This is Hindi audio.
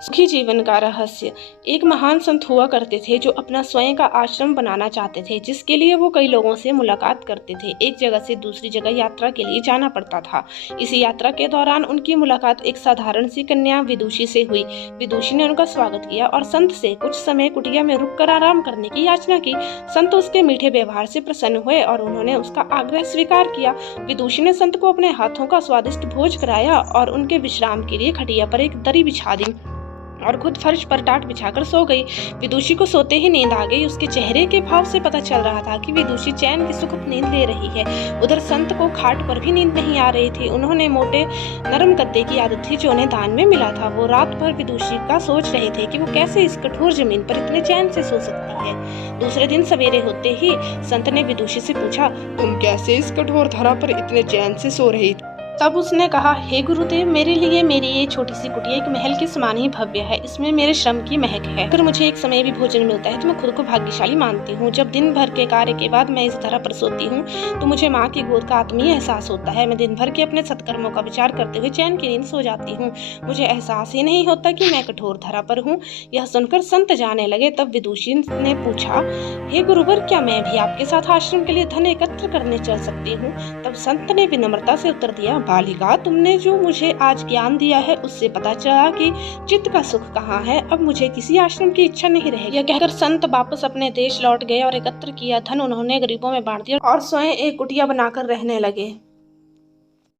सुखी जीवन का रहस्य। एक महान संत हुआ करते थे जो अपना स्वयं का आश्रम बनाना चाहते थे, जिसके लिए वो कई लोगों से मुलाकात करते थे। एक जगह से दूसरी जगह यात्रा के लिए जाना पड़ता था। इसी यात्रा के दौरान उनकी मुलाकात एक साधारण सी कन्या विदुषी से हुई। विदुषी ने उनका स्वागत किया और संत से कुछ समय कुटिया में रुककर आराम करने की याचना की। संत उसके मीठे व्यवहार से प्रसन्न हुए और उन्होंने उसका आग्रह स्वीकार किया। विदुषी ने संत को अपने हाथों का स्वादिष्ट भोज कराया और उनके विश्राम के लिए खटिया पर एक दरी बिछा दी और खुद फर्श पर टाट बिछाकर सो गई। विदुषी को सोते ही नींद आ गई। उसके चेहरे के भाव से पता चल रहा था कि विदुषी चैन की सुखद नींद ले रही है। उधर संत को खाट पर भी नींद नहीं आ रही थी। उन्होंने मोटे नरम गद्दे की आदत थी जो उन्हें दान में मिला था। वो रात भर विदुषी का सोच रहे थे कि वो कैसे इस कठोर जमीन पर इतने चैन से सो सकती है। दूसरे दिन सवेरे होते ही संत ने विदुषी से पूछा, तुम कैसे इस कठोर धरा पर इतने चैन से सो रही थी? तब उसने कहा, हे गुरुदेव, मेरे लिए मेरी ये छोटी सी कुटिया एक महल के समान ही भव्य है। इसमें मेरे श्रम की महक है। अगर मुझे एक समय भी भोजन मिलता है तो मैं खुद को भाग्यशाली मानती हूँ। जब दिन भर के कार्य के बाद मैं इस तरह पर सोती हूँ तो मुझे माँ की गोद का आत्मीय एहसास होता है। मैं दिन भर के अपने सत्कर्मों का विचार करते हुए चैन की नींद सो जाती हूँ। मुझे एहसास ही नहीं होता कि मैं कठोर धरा पर हूँ। यह सुनकर संत जाने लगे। तब विदुषी ने पूछा, हे गुरुवर, क्या मैं भी आपके साथ आश्रम के लिए धन एकत्र करने चल सकती हूँ? तब संत ने विनम्रता से उत्तर दिया, बालिका, तुमने जो मुझे आज ज्ञान दिया है उससे पता चला कि चित्त का सुख कहाँ है। अब मुझे किसी आश्रम की इच्छा नहीं रहेगी। यह कहकर संत वापस अपने देश लौट गए और एकत्र किया धन उन्होंने गरीबों में बांट दिया और स्वयं एक कुटिया बनाकर रहने लगे।